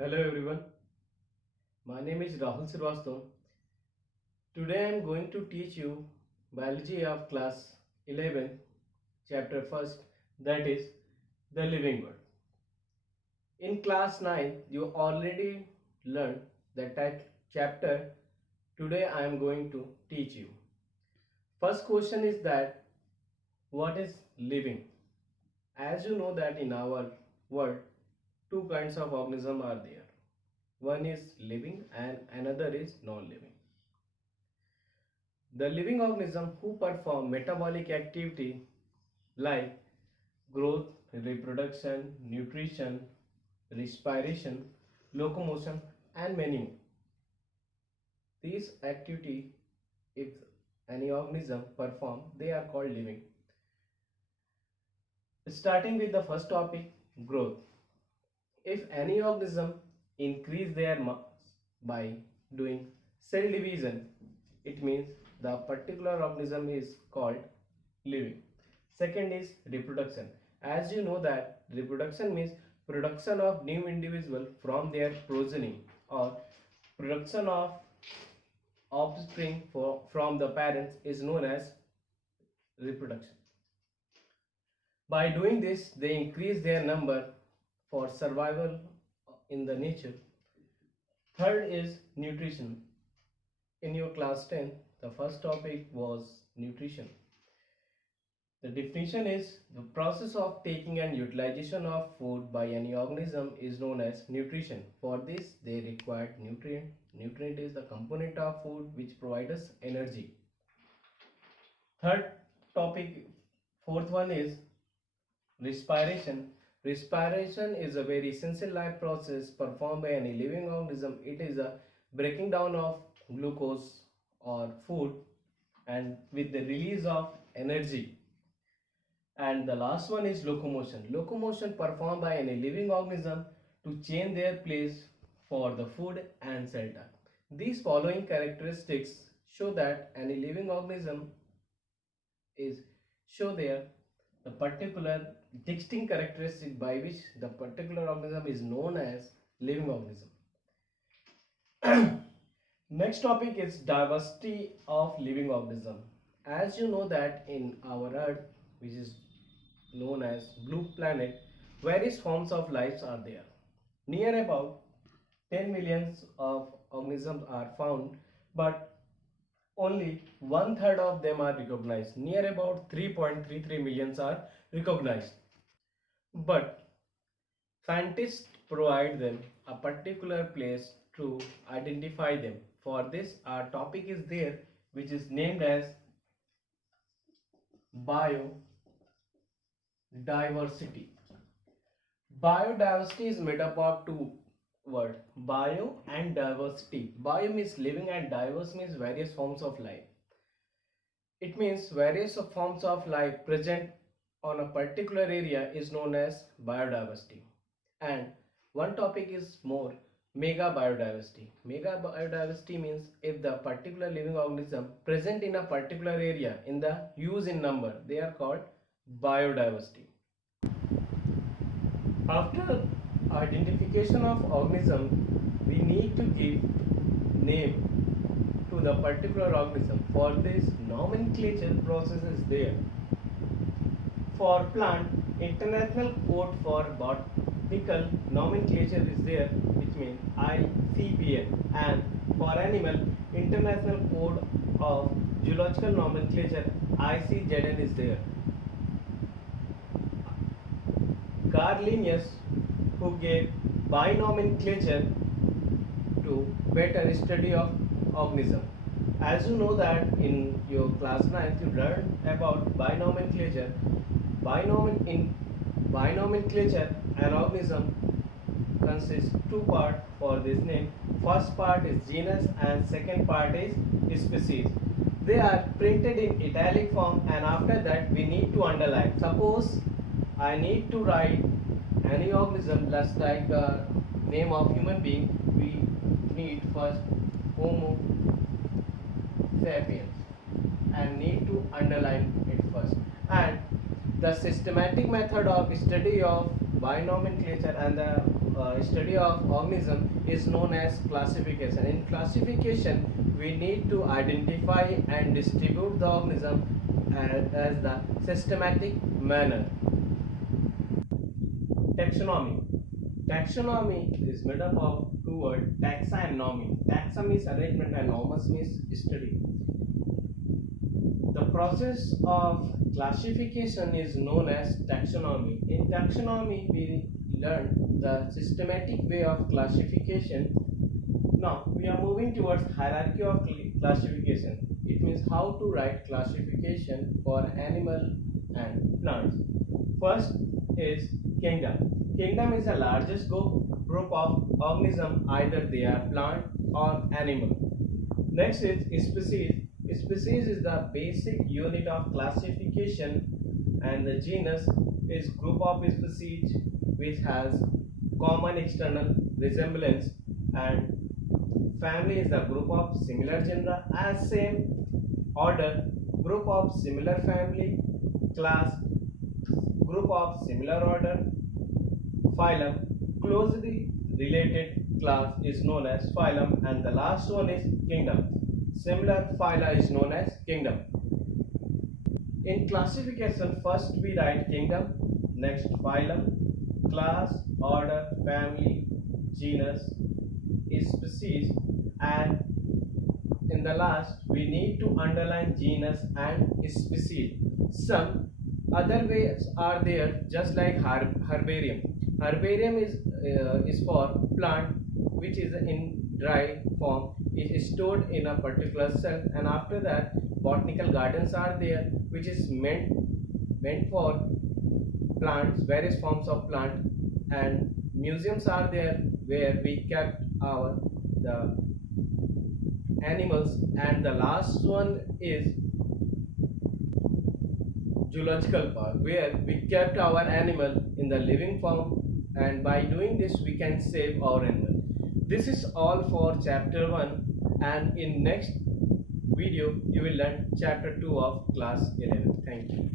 Hello everyone, my name is Rahul Srivastava. Today I am going to teach you biology of class 11, chapter 1st, that is the living world. In class 9, you already learned that chapter. Today I am going to teach you. First question is that what is living? As you know that in our world, two kinds of organism are there. One is living and another is non-living. The living organism who perform metabolic activity like growth, reproduction, nutrition, respiration, locomotion and many more. These activity, if any organism perform, they are called living. Starting with the first topic, growth. If any organism increase their mass by doing cell division, it means the particular organism is called living. Second is reproduction. As you know that reproduction means production of new individual from their progeny or production of offspring from the parents is known as reproduction. By doing this, they increase their number for survival in the nature. Third is nutrition. In your class 10, the first topic was nutrition. The definition is the process of taking and utilization of food by any organism is known as nutrition. For this, they require nutrient. Nutrient is the component of food which provides us energy. Third topic, fourth one is respiration. Respiration is a very essential life process performed by any living organism. It is a breaking down of glucose or food and with the release of energy. And the last one is locomotion. Locomotion performed by any living organism to change their place for the food and shelter. These following characteristics show that any living organism is show there the particular distinct characteristic by which the particular organism is known as living organism. Next topic is diversity of living organism. As you know that in our earth, which is known as blue planet, various forms of lives are there. Near about 10 millions of organisms are found, but only one third of them are recognized. Near about 3.33 millions are recognized. But scientists provide them a particular place to identify them. For this, our topic is there, which is named as biodiversity. Biodiversity is made up of two words, bio and diversity. Bio means living and diverse means various forms of life. It means various forms of life present on a particular area is known as biodiversity. And one topic is more, mega biodiversity. Mega biodiversity means if the particular living organism present in a particular area in the huge in number, they are called biodiversity. After identification of organism, we need to give name to the particular organism. For this, nomenclature process is there. For plant, international code for botanical nomenclature is there, which means ICBN, and for animal, international code of zoological nomenclature ICZN is there. Carl Linnaeus, who gave binomenclature to better study of organism. As you know that in your class 9 you learned about binomenclature. In binomenclature, an organism consists two parts for this name. First part is genus and second part is species. They are printed in italic form and after that we need to underline. Suppose I need to write any organism just like the name of human being, we need first Homo sapiens and need to underline it first. And the systematic method of study of binomenclature and the study of organism is known as classification. In classification, we need to identify and distribute the organism as the systematic manner. Taxonomy. Taxonomy is made up of two words, taxa and nomy. Taxa means arrangement and nomos means study. The process of classification is known as taxonomy. In taxonomy, we learn the systematic way of classification. Now, we are moving towards hierarchy of classification. It means how to write classification for animal and plants. First is kingdom. Kingdom is the largest group of organism, either they are plant or animal. Next is species. Species is the basic unit of classification, and the genus is group of species which has common external resemblance, and family is the group of similar genera. As same order, group of similar family. Class, group of similar order. Phylum, closely related class is known as phylum, and the last one is kingdom. Similar phyla is known as kingdom. In classification, first we write kingdom, next phylum, class, order, family, genus, species, and in the last we need to underline genus and species. Some other ways are there, just like herbarium. Herbarium is for plant which is in dry form, is stored in a particular shelf, and after that botanical gardens are there which is meant for plants, various forms of plant, and museums are there where we kept the animals, and the last one is zoological park where we kept our animal in the living form, and by doing this we can save our animal. This is all for chapter 1, and in next video you will learn chapter 2 of class 11. Thank you.